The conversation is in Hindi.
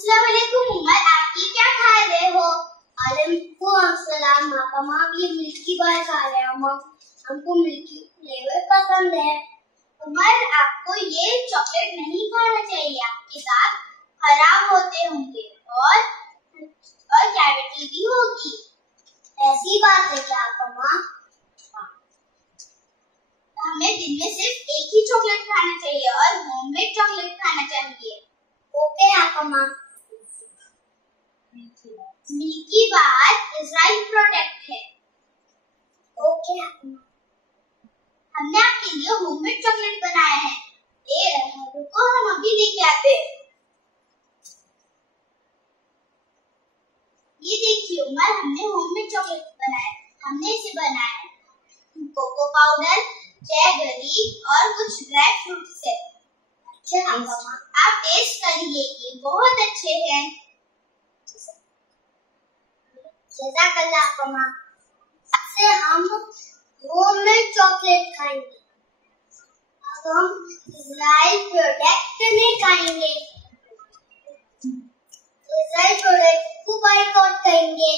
अस्सलाम वालेकुम उमर, आपकी क्या खा रहे हो? वालेकुम अस्सलाम मामा, ये मिल्की बार खा रहे हैं। हमको मिल्की फ्लेवर पसंद है। उमर, आपको ये चॉकलेट नहीं खाना चाहिए, आपके दांत खराब होते होंगे और कैविटी भी होगी। ऐसी बात है क्या मामा? हमें दिन में सिर्फ एक ही चॉकलेट खाना चाहिए और होममेड चॉकलेट खाना चाहिए। ओके मामा। मिल्की बार इजराइल प्रोडक्ट है। ओके हमने आपके लिए होममेड चॉकलेट बनाया है। रुको, हम अभी लेके आते हैं। ये देखिए उमर, हमने होममेड चॉकलेट बनाया। हमने इसे बनाया है कोको पाउडर, जैगरी और कुछ ड्राई फ्रूट से। अच्छा मामा, आप टेस्ट करिए, ये बहुत अच्छे हैं। जज़ाकल्लाह मामा। से हम होममेड चॉकलेट खाएंगे। अब हम इजराइल प्रोडक्ट नहीं खाएंगे। इजराइल प्रोडक्ट को बाइकआउट करेंगे।